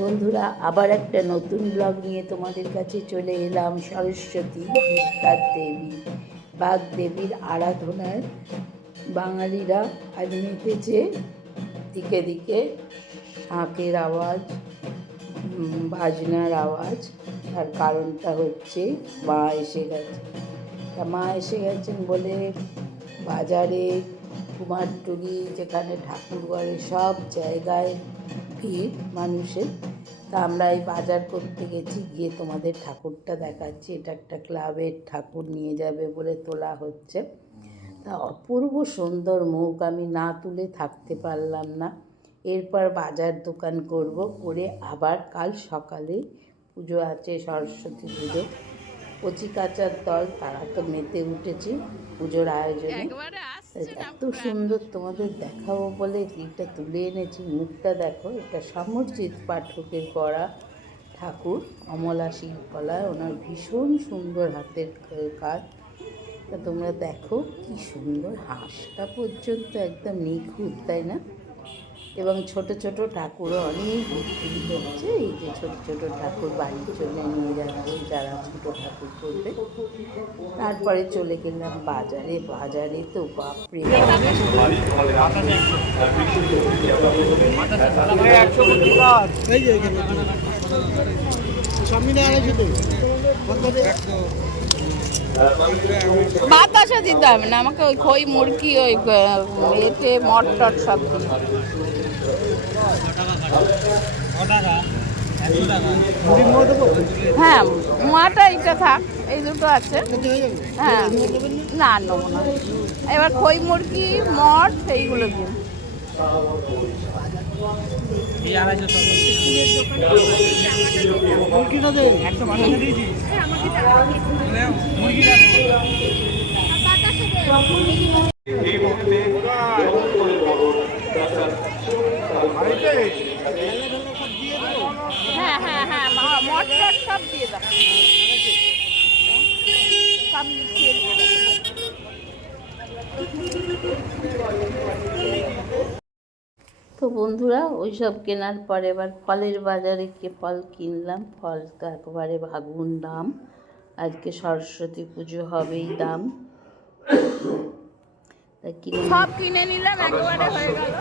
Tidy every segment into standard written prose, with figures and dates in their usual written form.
বন্ধুরা, আবার একটা নতুন ব্লগ নিয়ে তোমাদের কাছে চলে এলাম। সরস্বতী বিদ্যার দেবী, বাগদেবীর আরাধনায় বাঙালিরা আজ মেতেছে। দিকে দিকে শাঁখের আওয়াজ, বাজনার আওয়াজ। তার কারণটা হচ্ছে মা এসে গেছে। তা মা এসে গেছেন বলে বাজারে, কুমারটুলি, যেখানে ঠাকুর ঘরে, সব জায়গায় ভিড় মানুষের। তা আমরা এই বাজার করতে গেছি, গিয়ে তোমাদের ঠাকুরটা দেখাচ্ছি। এটা একটা ক্লাবের ঠাকুর, নিয়ে যাবে বলে তোলা হচ্ছে। তা অপূর্ব সুন্দর মুখ, আমি না তুলে থাকতে পারলাম না। এরপর বাজার দোকান করব, করে আবার কাল সকালে পুজো আছে, সরস্বতী পুজো। কচি কাচার দল, তারা তো মেতে উঠেছে পুজোর আয়োজনে। এত সুন্দর তোমাদের দেখাবো বলে এটা তুলে এনেছি। মুখটা দেখো, এটা সমরজিৎ পাঠকের করা ঠাকুর, অমলা শিল্পকলায়। ওনার ভীষণ সুন্দর হাতের কাজ। তা তোমরা দেখো কি সুন্দর, হাঁসটা পর্যন্ত একদম নিখুঁত, তাই না? এবং ছোট ছোট ঠাকুরও অনেক বিক্রি হচ্ছে। এই যে ছোট ছোট ঠাকুর বাড়ির জন্য নিয়ে যাচ্ছে যারা ছোট ঠাকুর করবে। তারপরে চলে গেলাম বাজারে। বাজারে তো বাপরে, বাতাসা দিতে হবে না আমাকে, ওই খই মুরগি, ওই এতে মট টট সব। হ্যাঁ, মোয়াটা এইটা থাক, এই দুটো আছে। হ্যাঁ, না নেবো না। এবার খই মুরগি, মট, এইগুলো দিন। হ্যাঁ হ্যাঁ হ্যাঁ, মট টট সব দিয়ে দাও, সব মিশিয়ে দিয়ে দাও। তো বন্ধুরা, ওই সব কেনার পরে এবার ফলের বাজারে ফল কিনলাম। ফল তো একেবারে আগুন দাম, আজকে সরস্বতী পুজো হবেই দাম। সব কিনে নিলাম, একেবারে হয়ে গেল।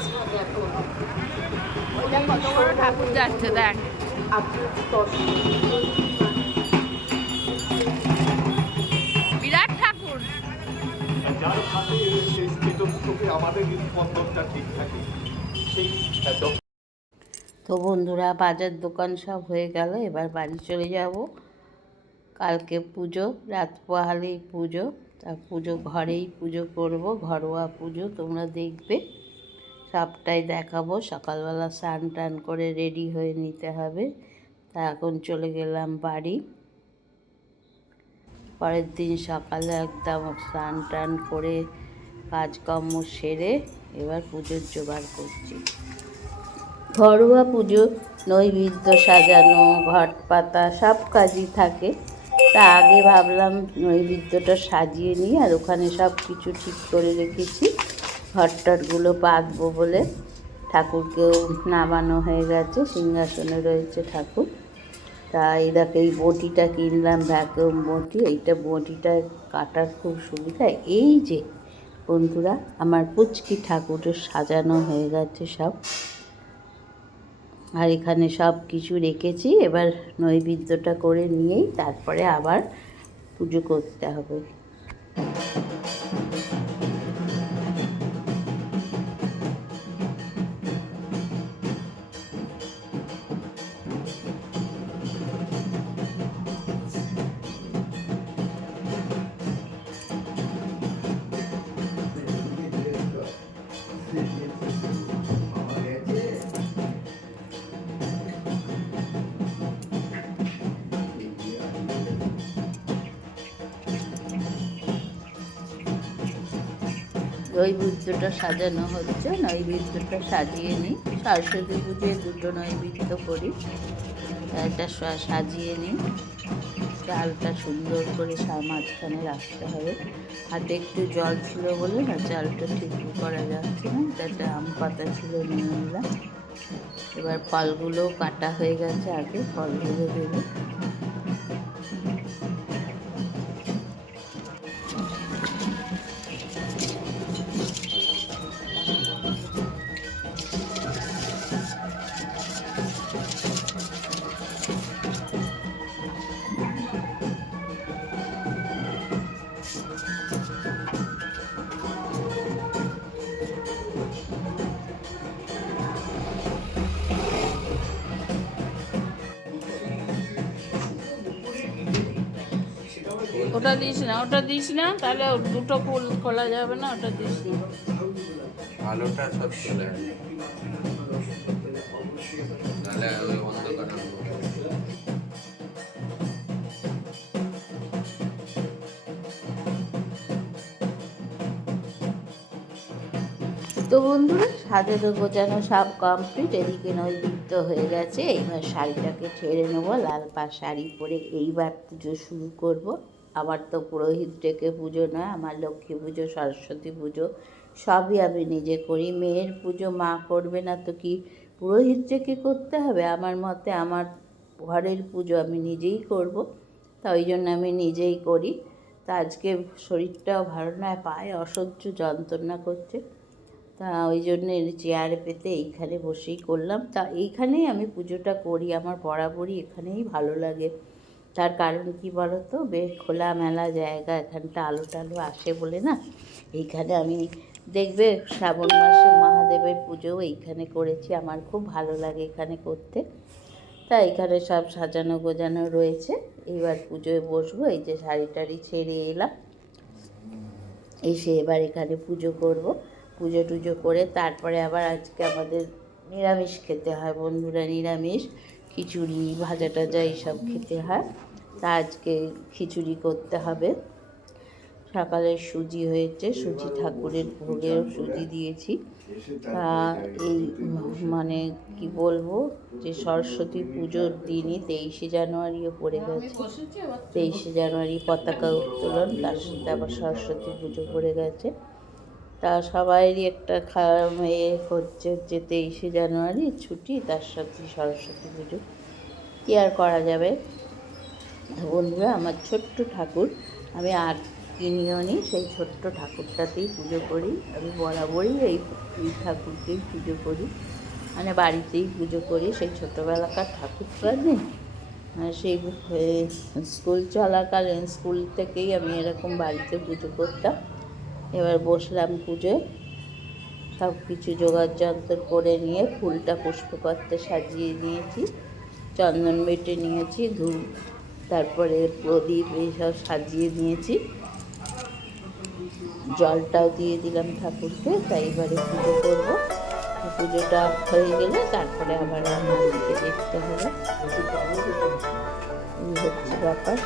ওইটা কত বড় ঠাকুর যাচ্ছে দেখ, বিরাট ঠাকুর। তো বন্ধুরা, বাজার দোকান সব হয়ে গেল, এবার বাড়ি চলে যাব। কালকে পুজো, রাত পোহালেই পুজো। তা পুজো ঘরেই পুজো করব, ঘরোয়া পুজো, তোমরা দেখবে, সবটাই দেখাবো। সকালবেলা স্নান টান করে রেডি হয়ে নিতে হবে। তা এখন চলে গেলাম বাড়ি। পরের দিন সকালে একদম স্নান টান করে কাজকর্ম সেরে এবার পুজোর জোগাড় করছি। ঘরোয়া পুজো, নৈবেদ্য সাজানো, ঘট পাতা, সব কাজই থাকে। তা আগে ভাবলাম নৈবেদ্যটা সাজিয়ে নিই, আর ওখানে সব কিছু ঠিক করে রেখেছি। ঘটটটগুলো পাতবো বলে। ঠাকুরকেও নামানো হয়ে গেছে, সিংহাসনে রয়েছে ঠাকুর। তা এই দেখো, এই বটিটা কিনলাম, ভ্যাকুয়াম বটি। এইটা বটিটা কাটার খুব সুবিধা। এই যে বন্ধুরা, আমার পুচকি ঠাকুরের সাজানো হয়ে গেছে সব, আর এখানে সব কিছু রেখেছি। এবার নৈবেদ্যটা করে নিয়েই তারপরে আবার পুজো করতে হবে। নৈবেদ্যটা সাজানো হচ্ছে, নৈবেদ্যটা সাজিয়ে নিই। সরস্বতী পুজোয় দুটো নৈবেদ্য করি, একটা সাজিয়ে নিই। চালটা সুন্দর করে মাঝখানে রাখতে হবে। হাতে একটু জল ছিল বলে না চালটা ঠিক করা যাচ্ছে না। একটা আম পাতা ছিল, নিয়ে নিলাম। এবার ফলগুলো কাটা হয়ে গেছে, আগে ফলগুলো দেবো। ওটা দিস না, তাহলে দুটো ফুল খোলা যাবে না, ওটা দিস না। আলোটা সব চলে তাহলে ওই অন্ধকার তো বন্ধুরা, সাজানো গোছানো সব কমপ্লিট, এদিকে নৈবেদ্য হয়ে গেছে। এইবার শাড়িটাকে ছেড়ে নেবো, লাল পাড় শাড়ি পরে এইবার পুজো শুরু করব। আমার তো পুরোহিত ডেকে পুজো নয়, আমার লক্ষ্মী পুজো, সরস্বতী পুজো সবই আমি নিজে করি। মেয়ের পুজো মা করবে না তো কি পুরোহিত ডেকে করতে হবে? আমার মতে আমার ঘরের পুজো আমি নিজেই করব, তা ওই জন্য আমি নিজেই করি। তা আজকে শরীরটাও ভালো নয়, পায়ে অসহ্য যন্ত্রণা করছে, তা ওই জন্যে চেয়ারে পেতে এইখানে বসেই করলাম। তা এইখানেই আমি পুজোটা করি, আমার বরাবরই এখানেই ভালো লাগে। তার কারণ কি বলো তো, বেশ খোলামেলা জায়গা, এখানটা আলো টালো আসে বলে না, এইখানে আমি দেখবে শ্রাবণ মাসে মহাদেবের পুজোও এইখানে করেছি, আমার খুব ভালো লাগে এখানে করতে। তা এখানে সব সাজানো গোজানো রয়েছে, এইবার পুজোয় বসবো। এই যে শাড়ি টাড়ি ছেড়ে এলাম, এসে এবার এখানে পুজো করব। পুজো টুজো করে তারপরে আবার আজকে আমাদের নিরামিষ খেতে হয় বন্ধুরা, নিরামিষ খিচুড়ি ভাজা টাজা এইসব খেতে হয়। তা আজকে খিচুড়ি করতে হবে। সকালে সুজি হয়েছে, সুজি ঠাকুরের ভোগেও সুজি দিয়েছি। তা এই মানে কি বলবো, যে সরস্বতী পুজোর দিনই 23শে জানুয়ারিও পড়ে গেছে। 23শে জানুয়ারি পতাকা উত্তোলন, তার সাথে আবার সরস্বতী পুজো পড়ে গেছে। তা সবাইরই একটা হচ্ছে যে 23শে জানুয়ারি ছুটি, তার সাথে সরস্বতী পুজো, কী আর করা যাবে বন্ধুরা। আমার ছোট্ট ঠাকুর, আমি আর কিনিও নি, সেই ছোট্ট ঠাকুরটাতেই পুজো করি। আমি বরাবরই এই ঠাকুরকেই পুজো করি, মানে বাড়িতেই পুজো করি। সেই ছোটোবেলাকার ঠাকুরটা নেই, সেই স্কুল চলাকালীন স্কুল থেকেই আমি এরকম বাড়িতে পুজো করতাম। এবার বসলাম পুজোয়, সব কিছু জোগাড় যন্ত্র করে নিয়ে ফুলটা পুষ্পপত্রে সাজিয়ে নিয়েছি, চন্দন বেটে নিয়েছি, ধূপ, তারপরে প্রদীপ এইসব সাজিয়ে নিয়েছি, জলটাও দিয়ে দিলাম ঠাকুরকে। তাই এবারে পুজো করবো। পুজোটা হয়ে গেলে তারপরে আবার রান্নার দিকে দেখতে হবে, এই হচ্ছে ব্যাপার।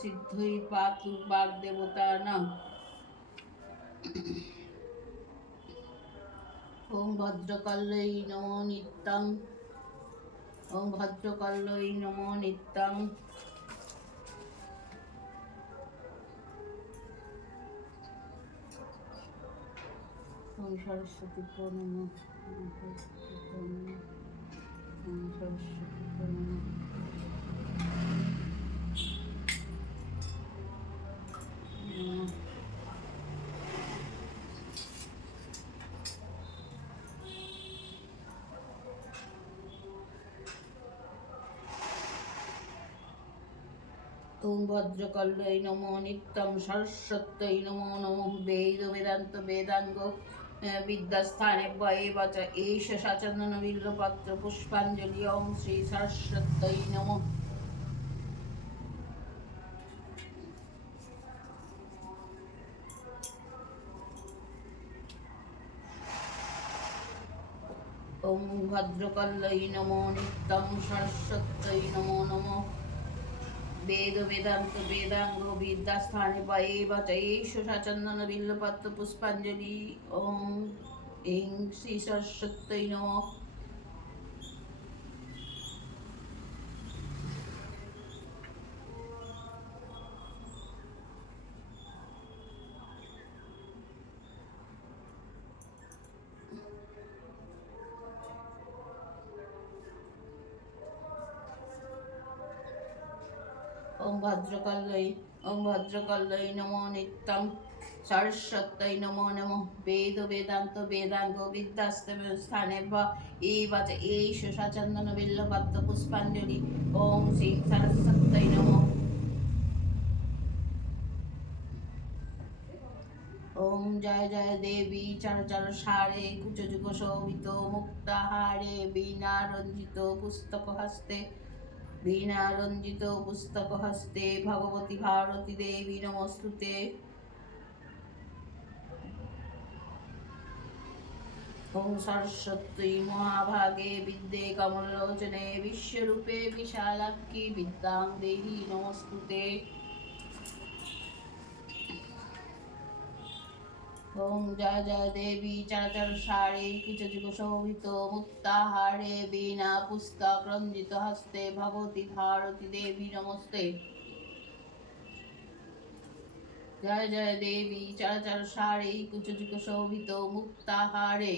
সিদ্ধই পাতু বাগদেবতা নাম। ওম ভদ্রকাল্যৈ নমো নিত্যং। ওম ভদ্রকাল্যৈ নমো নিত্যং। ওম সরস্বতী নমঃ। ওম সরস্বতী নমঃ। ওম সরস্বতী নমঃ। ওম ভদ্রকাল্যৈ নমো নিত্যং সরস্বত্যৈ নমো নমঃ। বেদ বেদান্ত বেদাঙ্গ বিদ্যাস্থানে বয়ে বচ এষ সচন্দন বিল্লপত্র পুষ্পাঞ্জলি। ওম শ্রী সরস্বত্যৈ নমঃ। ওম ভদ্রকাল্যৈ নমো নিত্যং সরস্বত্যৈ নমো নমঃ। বেদ বেদান্ত বেদাঙ্গ বিদ্যাস্থানে বয়ে বচ এষ সচন্দন বিল্লপত্র পুষ্পাঞ্জলি। ওম ইং শ্রী সরস্বত্যৈ নমঃ। ওম ভদ্রকাল্যৈ নমো নিত্যং সরস্বত্যৈ নমো নমঃ। বেদ বেদান্ত বেদাঙ্গ বিদ্যাস্থানে বচ এষ সচন্দন বিল্লপত্র পুষ্পাঞ্জলি। ওম শ্রী সরস্বত্যৈ নমঃ। ওম জয় জয় দেবী চরচর সারে কুচযুগ শোভিত মুক্তাহারে বীণা রঞ্জিত পুস্তক হস্তে। বীণা রঞ্জিত পুস্তক হস্তে ভগবতী ভারতী দেবী নমস্তুতে। ওম সরস্বতী মহাভাগে বিদ্যে কমলোচনে বিশ্বরূপে বিশালাক্ষী বিদ্যাং দেহি নমস্তুতে। ওম জয় জয় দেবী চরচর সারে কুচযুগ শোভিত মুক্তাহারে বীণা পুস্তক রঞ্জিত হস্তে ভগবতী ভারতী দেবী নমস্তে। জয় জয় দেবী চরচর সারে কুচযুগ শোভিত মুক্তাহারে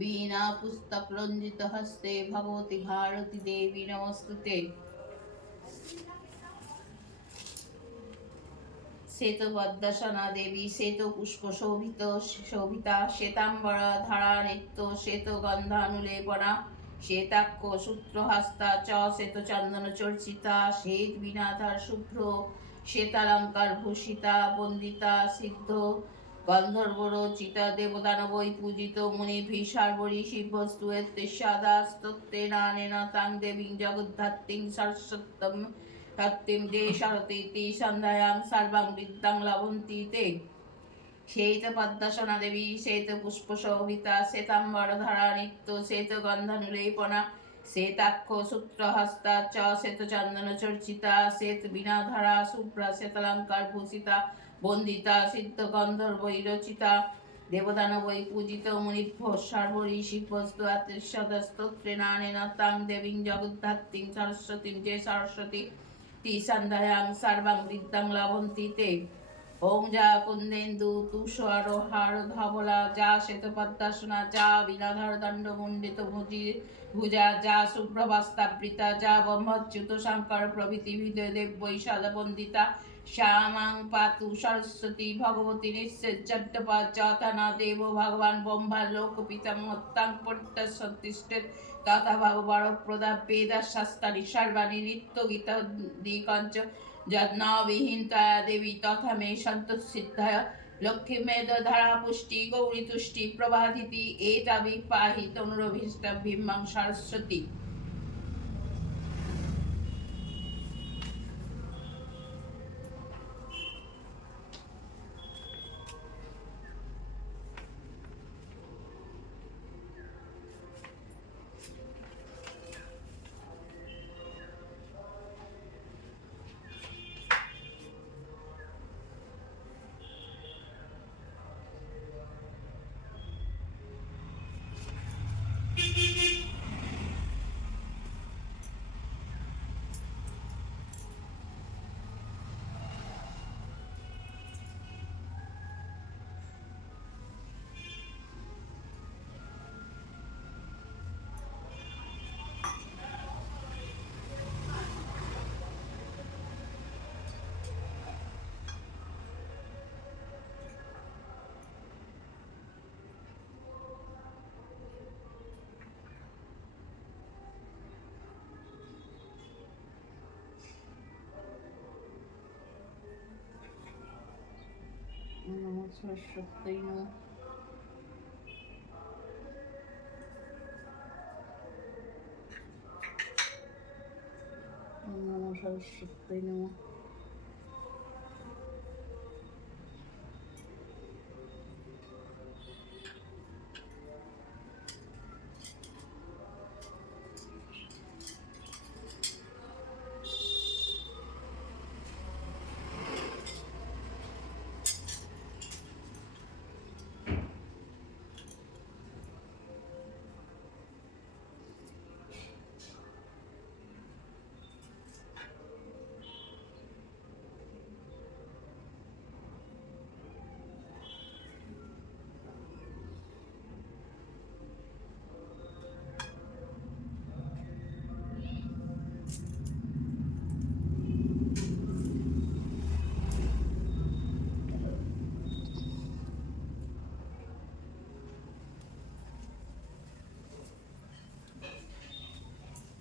বীণা পুস্তক রঞ্জিত হস্তে ভগবতী ভারতী দেবী নমস্তুতে। শ্বেত পদ্মাসনা দেবী শ্বেত পুষ্প শোভিতা শ্বেতাম্বর ধারা নিত্য শ্বেত গন্ধানুলেপনা শ্বেতাক্ষ সূত্রহস্তা চ শ্বেত চন্দন চর্চিতা শ্বেত বীণাধার শুভ্র শ্বেতালঙ্কার ভূষিতা বন্দিতা সিদ্ধ গন্ধর্ব রচিতা দেবদানবৈ পূজিত মুনিভিঃ সর্বরি শিবস্তু সদা স্তোত্রে নানেন তাং দেবীং জগদ্ধাত্রীং সরস্বত্যং শক্তিং যে সরতীতি সন্ধ্যায়াং সর্বাং বিদ্যাং লভন্তি তে। শ্বেত পদ্মাসনা দেবী শ্বেত পুষ্প শোভিতা শ্বেতাম্বর ধারা নিত্য শ্বেত গন্ধানুলেপনা শ্বেতাক্ষ সূত্রহস্তা চ শ্বেত চন্দন চর্চিতা শ্বেত বীণাধারা শুভ্রা শ্বেতালঙ্কার ভূষিতা বন্দিতা সিদ্ধ গন্ধর্বৈ রচিতা দেবদানবৈ পূজিত মুনিভ্যঃ সর্বরি শিবস্তু সদা স্তোত্রে নানেন তাং দেবীং জগদ্ধাত্রীং সরস্বতীং যে সরস্বতী তি সন্ধ্যায়াং সর্বাং বিদ্যাং লভন্তি তে। ওম যা কুন্দেন্দু তুষার হার ধবলা যা শ্বেত পদ্মাসনা যা বীণাধর দণ্ড মুণ্ডিত ভুজা যা শুভ্রবস্ত্রাবৃতা যা ব্রহ্মচ্যুত শঙ্কর প্রভৃতি দেবৈ সদা বন্দিতা শ্যামাং পাতু সরস্বতী ভগবতী নিঃসৃজ্যপা যথা দেব ভগবান ব্রহ্মা লোকপিতামহত্তাং পট্টসতিষ্ঠেৎ তথা ভাববরপ্রদা বেদাশাস্ত্রাণি সর্বাণি নিত্যগীতাদিকঞ্চ যজ্ঞবিহীনতয়া দেবী তথা মে সন্তোষিদ্ধায় লক্ষ্মীমেধ ধারা পুষ্টি গৌরী তুষ্টি প্রভাদিতি এতাবি পাহি তনুরভীষ্টাভিমাং সরস্বতী। সরস্বতী নমঃ। ওম নমো সরস্বতী নমঃ।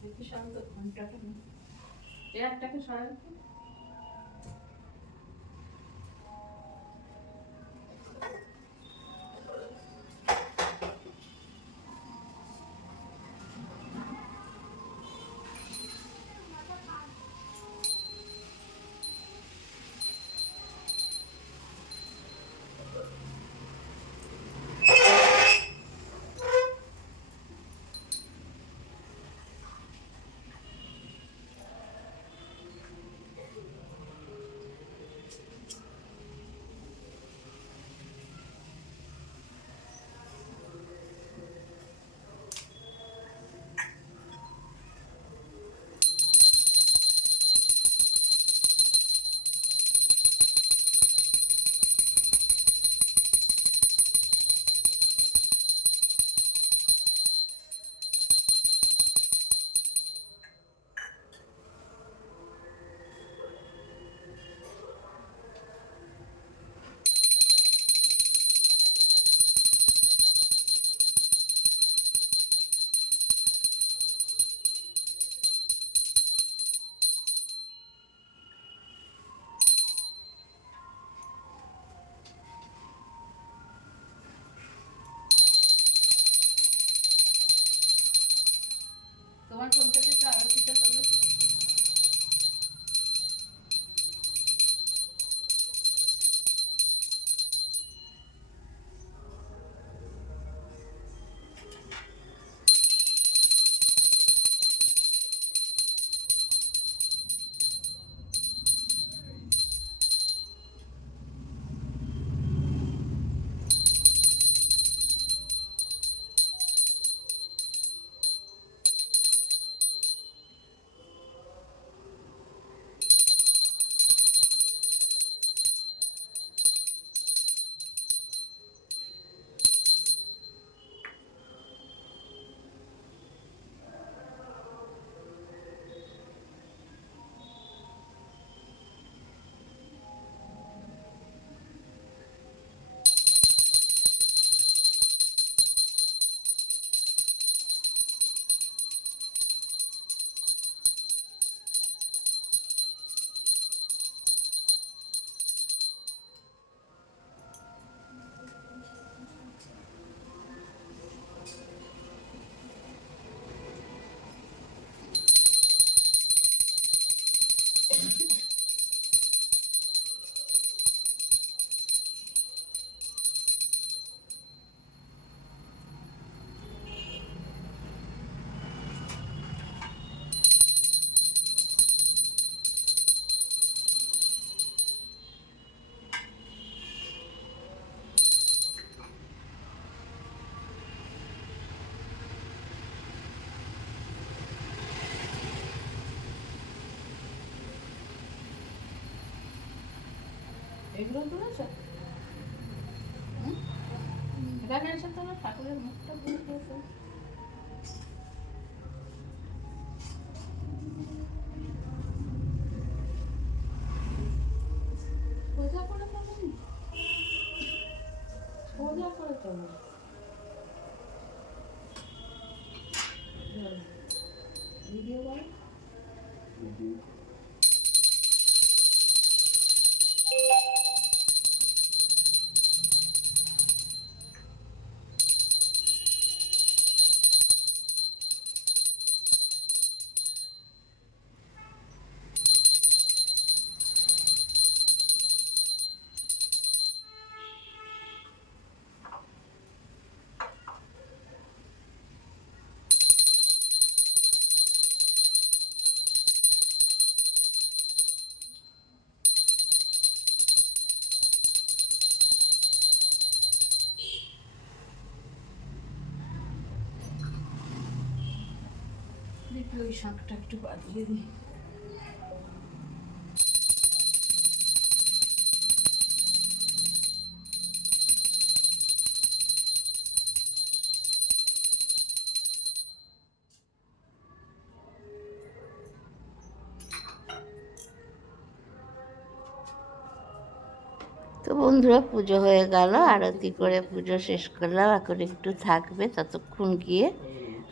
দেখি শান্ত ঘন্টাটা না, চেয়ারটাকে সরাই। তোমার ফোন থেকে একটু আরতিটা চলো তো। এগুলো তুলেছো? এখানে এসে তোমার ঠাকুরের মুখটা পুরো সোজা করে তোলো, সোজা করে তোলো। ভিডিও করো। ওই শাঁখটা একটু বাজিয়ে দিই। তো বন্ধুরা, পুজো হয়ে গেল, আরতি করে পুজো শেষ করলাম। এখন একটু থাকবে, ততক্ষণ গিয়ে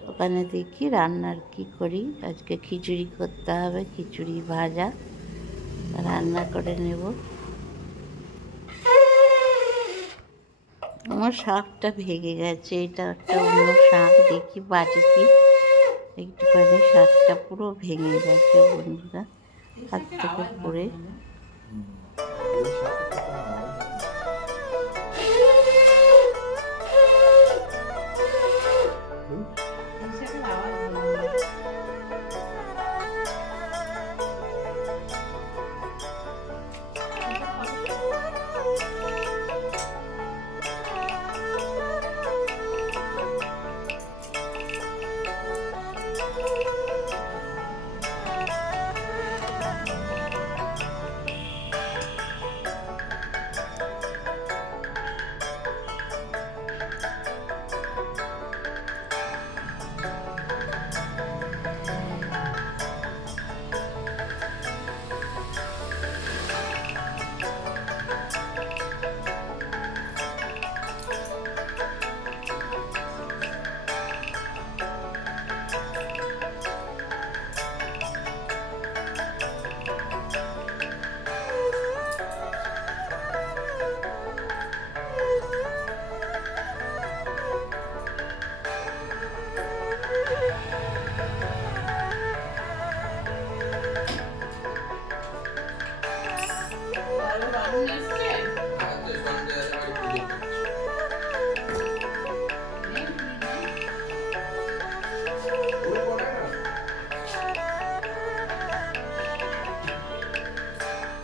ওখানে দেখি রান্নার কি করি। আজকে খিচুড়ি করতে হবে, খিচুড়ি ভাজা রান্না করে নেব। আমার শাকটা ভেঙে গেছে, এটা একটা অন্য শাক, দেখি বাটিতে একটুখানি শাকটা পুরো ভেঙে গেছে বন্ধুরা, হাত থেকে পড়ে।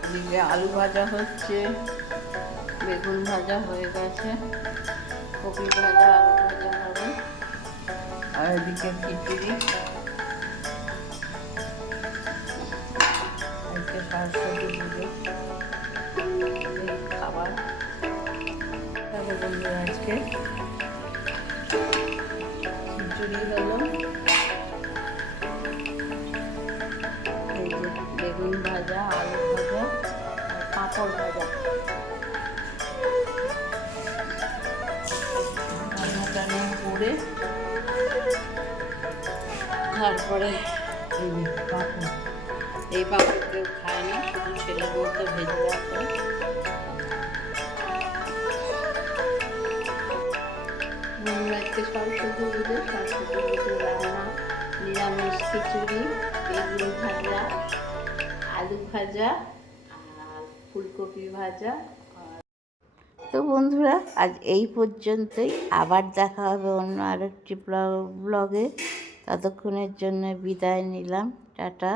এদিকে আলু ভাজা হচ্ছে, বেগুন ভাজা হয়ে গেছে, কপি ভাজা, আলু ভাজা হবে, আর এদিকে খিচুড়ি, আজকে সরস্বতী পুজো, এই খাবার। তবে বন্ধুরা, আজকে খিচুড়ি হলো, এই যে বেগুন ভাজা, আলু ভাজা, পাঁপড় ভাজা। রান্নাটা নিয়ে করে তারপরে এই যে পাঁপড়, এই পাঁপড় কেউ খায় না, শুধু ছেলের মতো ভেজে রাখে। আজকে সরস্বতী পুজো, সরস্বতী পুজো রান্না নিরামিষ খিচুড়ি, বেগুন ভাজা, আলু ভাজা আর ফুলকপি ভাজা। তো বন্ধুরা, আজ এই পর্যন্তই। আবার দেখা হবে অন্য আরেকটি ব্লগে। ততক্ষণের জন্য বিদায় নিলাম, টাটা।